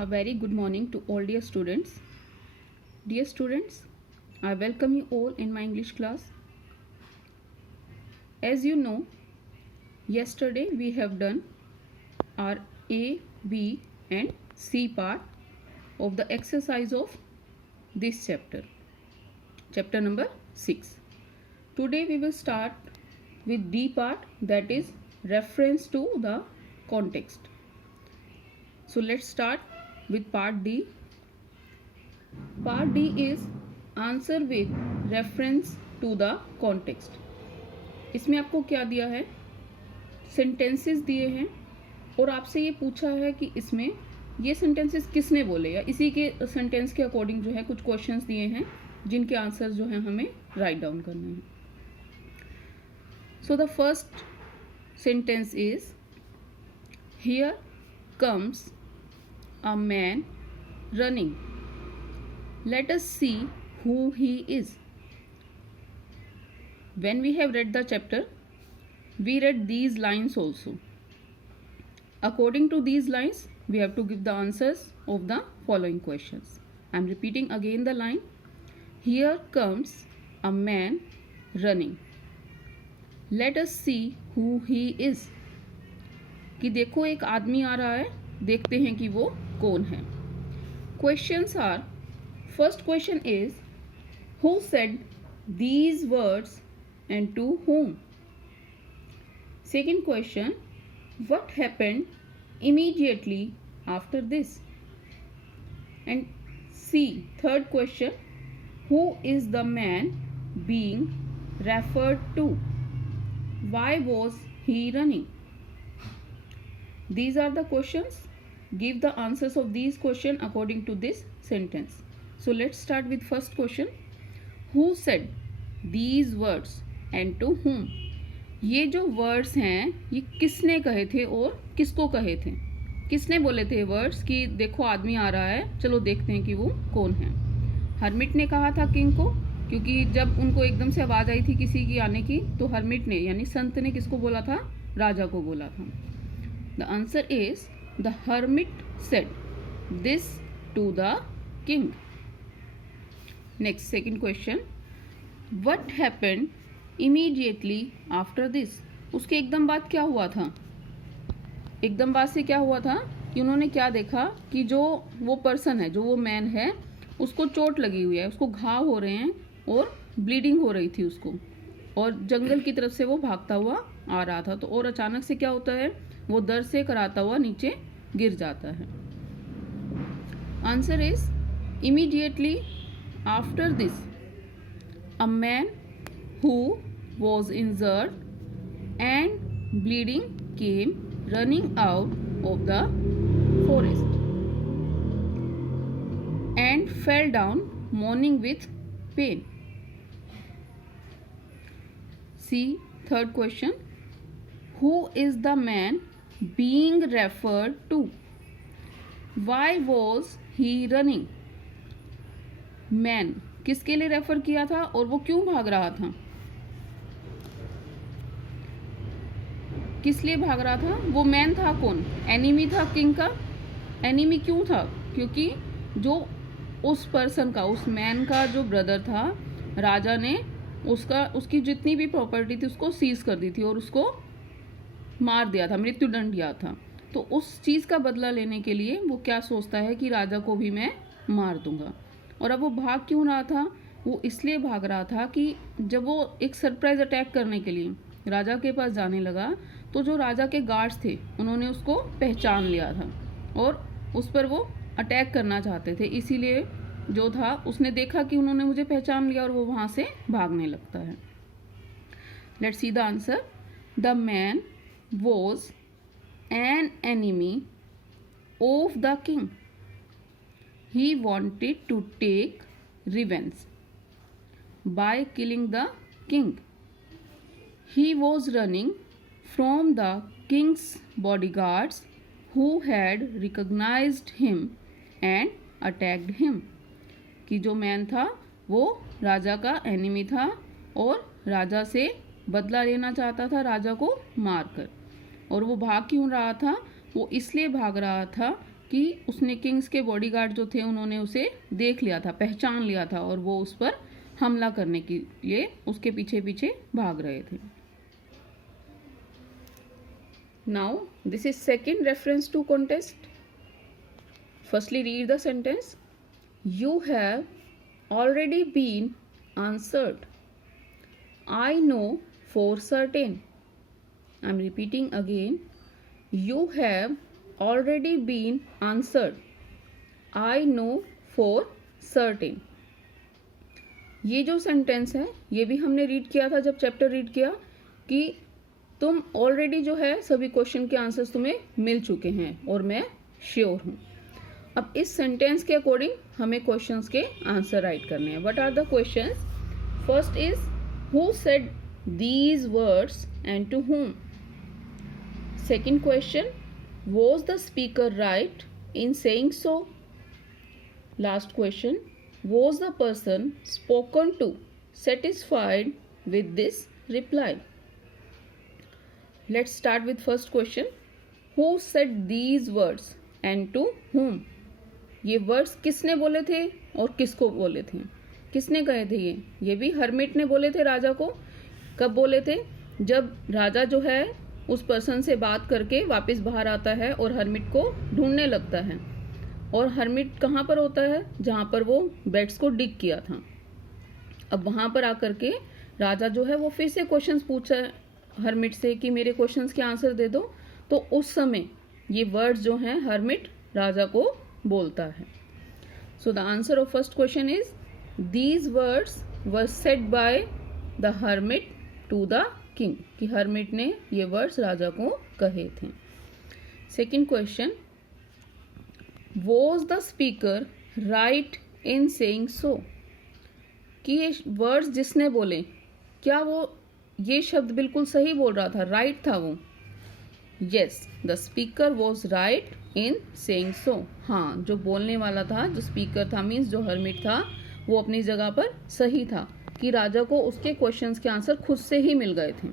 A very good morning to all dear students. Dear students, I welcome you all in my English class. As you know, yesterday we have done our A, B and C part of the exercise of this chapter, chapter number 6. Today we will start with D part, that is reference to the context. So let's start with part D. Part D is answer with reference to the context. इसमें आपको क्या दिया है, sentences दिए हैं और आपसे ये पूछा है कि इसमें ये सेंटेंसेस किसने बोले या इसी के सेंटेंस के अकॉर्डिंग जो है कुछ क्वेश्चंस दिए हैं जिनके आंसर जो है हमें राइट डाउन करने हैं. So the first sentence is here comes a man running. Let us see who he is. When we have read the chapter, we read these lines also. According to these lines, we have to give the answers of the following questions. I am repeating again the line. Here comes a man running. Let us see who he is. कि देखो एक आदमी आ रहा है, देखते हैं कि वो कौन है. Questions are, first question is, who said these words and to whom? Second question, what happened immediately after this? And C, third question, who is the man being referred to? Why was he running? These are the questions. Give the answers of these questions according to this sentence. So let's start with first question. Who said these words and to whom? ये जो words हैं ये किसने कहे थे और किसको कहे थे? किसने बोले थे वर्ड्स कि देखो आदमी आ रहा है, चलो देखते हैं कि वो कौन है. हर्मिट ने कहा था किंग को, क्योंकि जब उनको एकदम से आवाज़ आई थी किसी की आने की तो हर्मिट ने यानी संत ने किसको बोला था? राजा को बोला था. The answer is the hermit said this to the king. Next, second question. What happened immediately after this? उसके एकदम बाद क्या हुआ था? एकदम बाद से क्या हुआ था कि उन्होंने क्या देखा कि जो वो पर्सन है, जो वो मैन है, उसको चोट लगी हुई है, उसको घाव हो रहे हैं और ब्लीडिंग हो रही थी उसको, और जंगल की तरफ से वो भागता हुआ आ रहा था. तो और अचानक से क्या होता है, वो दर्द से कराता हुआ नीचे गिर जाता है. Answer is immediately after this a man who was injured and bleeding came running out of the forest and fell down moaning with pain. C, third question. Who is the man being referred to? Why was he running? Man किसके लिए refer किया था और वो क्यों भाग रहा था? किस लिए भाग रहा था? वो मैन था कौन? एनिमी था किंग का. एनिमी क्यों था? क्योंकि जो उस पर्सन का, उस मैन का जो ब्रदर था, राजा ने उसकी जितनी भी प्रॉपर्टी थी उसको सीज कर दी थी और उसको मार दिया था, मृत्युदंड दिया था. तो उस चीज़ का बदला लेने के लिए वो क्या सोचता है कि राजा को भी मैं मार दूंगा. और अब वो भाग क्यों रहा था? वो इसलिए भाग रहा था कि जब वो एक सरप्राइज अटैक करने के लिए राजा के पास जाने लगा तो जो राजा के गार्ड्स थे उन्होंने उसको पहचान लिया था और उस पर वो अटैक करना चाहते थे. इसीलिए जो था उसने देखा कि उन्होंने मुझे पहचान लिया और वो वहाँ से भागने लगता है. Let's see the answer. The man was an enemy of the king. He wanted to take revenge by killing the king. He was running from the king's bodyguards who had recognized him and attacked him. कि जो man था वो राजा का enemy था और राजा से बदला लेना चाहता था राजा को मारकर. और वो भाग क्यों रहा था? वो इसलिए भाग रहा था कि उसने किंग्स के बॉडीगार्ड जो थे उन्होंने उसे देख लिया था, पहचान लिया था और वो उस पर हमला करने के लिए उसके पीछे पीछे भाग रहे थे. Now this is second reference to context. Firstly read the sentence. You have already been answered. I know for certain. I'm repeating again. You have already been answered. I know for certain. ये जो sentence है ये भी हमने read किया था जब chapter read किया कि तुम ऑलरेडी जो है सभी क्वेश्चन के आंसर्स तुम्हें मिल चुके हैं और मैं श्योर हूँ. अब इस सेंटेंस के अकॉर्डिंग हमें क्वेश्चंस के आंसर राइट करने हैं. What are the questions? First is who said these words and to whom? Second question, was the speaker right in saying so? Last question, was the person spoken to satisfied with this reply? Let's start with first question. Who said these words and to whom? ये words किसने बोले थे और किसको बोले थे? किसने कहे थे? ये भी हर्मिट ने बोले थे राजा को. कब बोले थे? जब राजा जो है उस पर्सन से बात करके वापस बाहर आता है और हर्मिट को ढूंढने लगता है. और हर्मिट कहाँ पर होता है? जहाँ पर वो बेड्स को डिग किया था. अब वहाँ पर आकर के राजा जो है वो फिर से क्वेश्चंस पूछा है हर्मिट से कि मेरे क्वेश्चंस के आंसर दे दो. तो उस समय ये वर्ड्स जो हैं हर्मिट राजा को बोलता है. So the answer of first question is These words were said by the hermit to the king. कि hermit ने ये words राजा को कहे थे. Second question, was the speaker right in saying so? कि ये words जिसने बोले क्या वो ये शब्द बिल्कुल सही बोल रहा था, right था वो? Yes, the speaker was right in saying so. हाँ, जो बोलने वाला था, जो speaker था मीन्स जो hermit था, वो अपनी जगह पर सही था कि राजा को उसके क्वेश्चंस के आंसर खुद से ही मिल गए थे.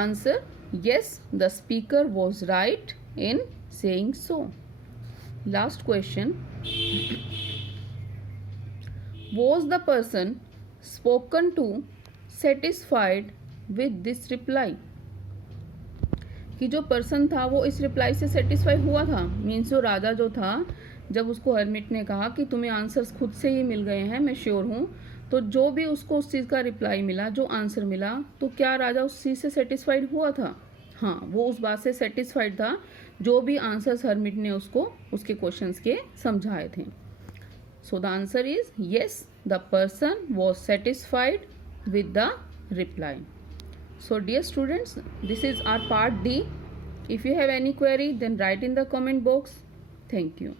Answer, yes, the speaker was right in saying so. Last question, was the person spoken to satisfied with this reply? कि जो पर्सन था वो इस रिप्लाई से सेटिस्फाई हुआ था. मीन्स जो राजा जो था जब उसको हर्मिट ने कहा कि तुम्हें आंसर्स खुद से ही मिल गए हैं, मैं श्योर हूँ, तो जो भी उसको उस चीज़ का रिप्लाई मिला, जो आंसर मिला, तो क्या राजा उस चीज़ से सेटिस्फाइड हुआ था? हाँ, वो उस बात से सेटिस्फाइड था जो भी आंसर्स हर्मिट ने उसको उसके क्वेश्चंस के समझाए थे. So the answer is yes, the person was satisfied with the reply. So dear students, this is our part D. If you have any query, then write in the comment box. Thank you.